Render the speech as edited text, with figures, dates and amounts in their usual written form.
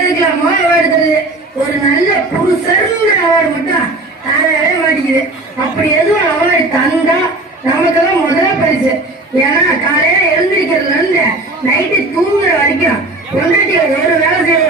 எதுக்கெல்லாமோ award தருது, ஒரு நல்ல புருஷருங்கிற அவார்டு மட்டும் தரவே மாட்டேங்குது. அப்படி எதுவும் அவார்டு தந்தா நமக்கெல்லாம் முதல்ல பரிசு. ஏன்னா காலையில எழுந்திருக்கிறதுல இருந்து நைட்டு தூங்குற வரைக்கும் பொண்டாட்டி ஒரு வேலை செய்ய